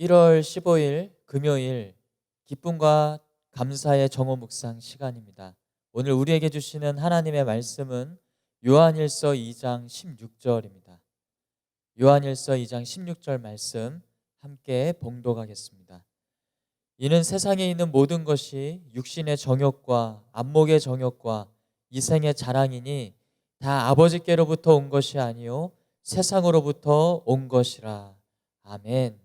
1월 15일 금요일 기쁨과 감사의 정오 묵상 시간입니다. 오늘 우리에게 주시는 하나님의 말씀은 요한일서 2장 16절입니다. 요한일서 2장 16절 말씀 함께 봉독하겠습니다. 이는 세상에 있는 모든 것이 육신의 정욕과 안목의 정욕과 이생의 자랑이니 다 아버지께로부터 온 것이 아니요 세상으로부터 온 것이라. 아멘.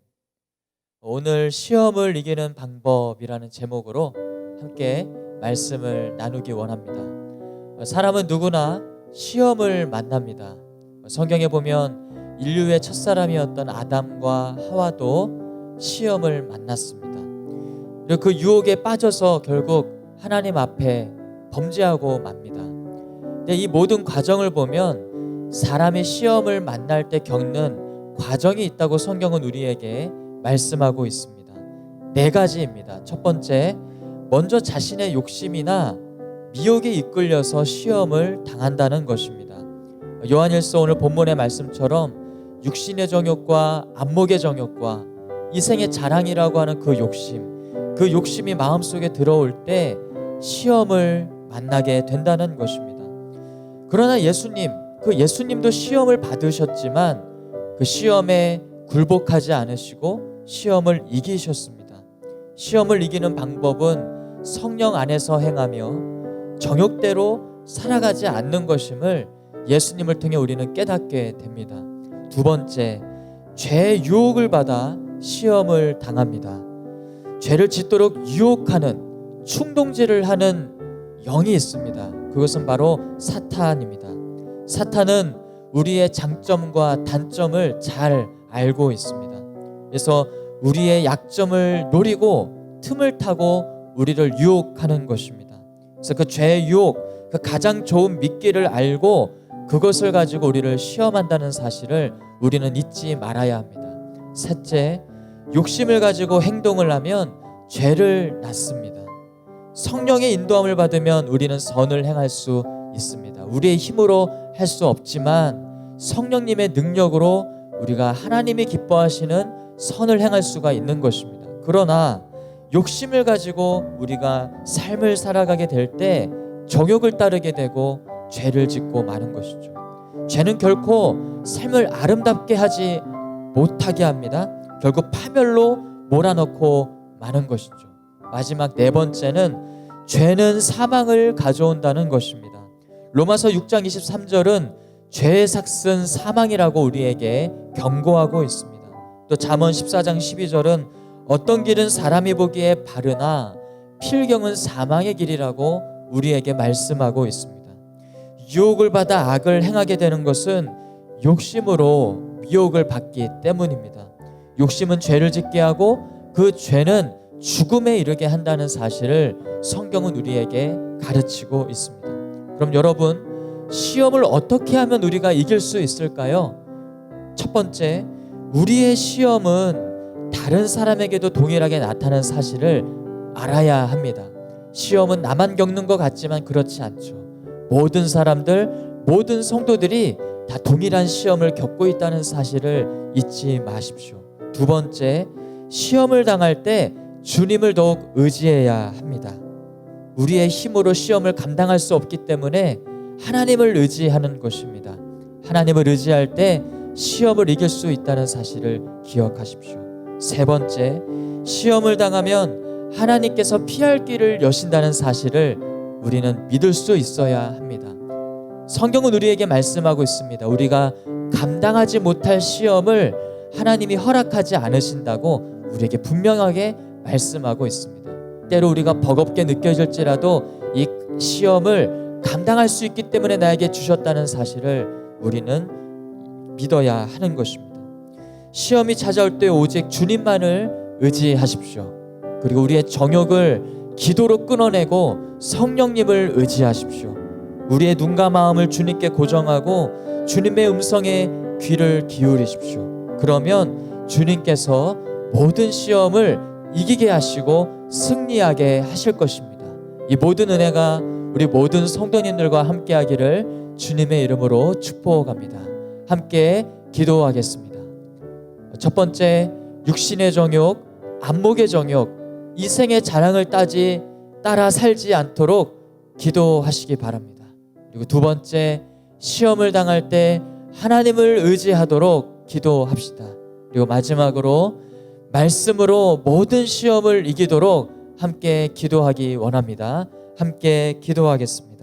오늘 시험을 이기는 방법이라는 제목으로 함께 말씀을 나누기 원합니다. 사람은 누구나 시험을 만납니다. 성경에 보면 인류의 첫사람이었던 아담과 하와도 시험을 만났습니다. 그리고 그 유혹에 빠져서 결국 하나님 앞에 범죄하고 맙니다. 근데 이 모든 과정을 보면 사람이 시험을 만날 때 겪는 과정이 있다고 성경은 우리에게 말씀하고 있습니다. 4가지입니다. 첫 번째, 먼저 자신의 욕심이나 미혹에 이끌려서 시험을 당한다는 것입니다. 요한일서 오늘 본문의 말씀처럼 육신의 정욕과 안목의 정욕과 이생의 자랑이라고 하는 그 욕심이 마음속에 들어올 때 시험을 만나게 된다는 것입니다. 그러나 예수님도 시험을 받으셨지만 그 시험에 굴복하지 않으시고 시험을 이기셨습니다. 시험을 이기는 방법은 성령 안에서 행하며 정욕대로 살아가지 않는 것임을 예수님을 통해 우리는 깨닫게 됩니다. 두 번째, 죄의 유혹을 받아 시험을 당합니다. 죄를 짓도록 유혹하는 충동질을 하는 영이 있습니다. 그것은 바로 사탄입니다. 사탄은 우리의 장점과 단점을 잘 알고 있습니다. 그래서 우리의 약점을 노리고 틈을 타고 우리를 유혹하는 것입니다. 그래서 그 죄의 유혹, 그 가장 좋은 미끼를 알고 그것을 가지고 우리를 시험한다는 사실을 우리는 잊지 말아야 합니다. 셋째, 욕심을 가지고 행동을 하면 죄를 낳습니다. 성령의 인도함을 받으면 우리는 선을 행할 수 있습니다. 우리의 힘으로 할 수 없지만 성령님의 능력으로 우리가 하나님이 기뻐하시는 선을 행할 수가 있는 것입니다. 그러나 욕심을 가지고 우리가 삶을 살아가게 될 때 정욕을 따르게 되고 죄를 짓고 마는 것이죠. 죄는 결코 삶을 아름답게 하지 못하게 합니다. 결국 파멸로 몰아넣고 마는 것이죠. 마지막 4번째는 죄는 사망을 가져온다는 것입니다. 로마서 6장 23절은 죄의 삭은 사망이라고 우리에게 경고하고 있습니다. 또 잠언 14장 12절은 어떤 길은 사람이 보기에 바르나 필경은 사망의 길이라고 우리에게 말씀하고 있습니다. 유혹을 받아 악을 행하게 되는 것은 욕심으로 미혹을 받기 때문입니다. 욕심은 죄를 짓게 하고 그 죄는 죽음에 이르게 한다는 사실을 성경은 우리에게 가르치고 있습니다. 그럼 여러분, 시험을 어떻게 하면 우리가 이길 수 있을까요? 첫 번째, 우리의 시험은 다른 사람에게도 동일하게 나타나는 사실을 알아야 합니다. 시험은 나만 겪는 것 같지만 그렇지 않죠. 모든 사람들, 모든 성도들이 다 동일한 시험을 겪고 있다는 사실을 잊지 마십시오. 두 번째, 시험을 당할 때 주님을 더욱 의지해야 합니다. 우리의 힘으로 시험을 감당할 수 없기 때문에 하나님을 의지하는 것입니다. 하나님을 의지할 때 시험을 이길 수 있다는 사실을 기억하십시오. 세 번째, 시험을 당하면 하나님께서 피할 길을 여신다는 사실을 우리는 믿을 수 있어야 합니다. 성경은 우리에게 말씀하고 있습니다. 우리가 감당하지 못할 시험을 하나님이 허락하지 않으신다고 우리에게 분명하게 말씀하고 있습니다. 때로 우리가 버겁게 느껴질지라도 이 시험을 감당할 수 있기 때문에 나에게 주셨다는 사실을 우리는 믿어야 하는 것입니다. 시험이 찾아올 때 오직 주님만을 의지하십시오. 그리고 우리의 정욕을 기도로 끊어내고 성령님을 의지하십시오. 우리의 눈과 마음을 주님께 고정하고 주님의 음성에 귀를 기울이십시오. 그러면 주님께서 모든 시험을 이기게 하시고 승리하게 하실 것입니다. 이 모든 은혜가 우리 모든 성도님들과 함께 하기를 주님의 이름으로 축복합니다. 함께 기도하겠습니다. 첫 번째, 육신의 정욕, 안목의 정욕, 이생의 자랑을 따라 살지 않도록 기도하시기 바랍니다. 그리고 두 번째, 시험을 당할 때 하나님을 의지하도록 기도합시다. 그리고 마지막으로 말씀으로 모든 시험을 이기도록 함께 기도하기 원합니다. 함께 기도하겠습니다.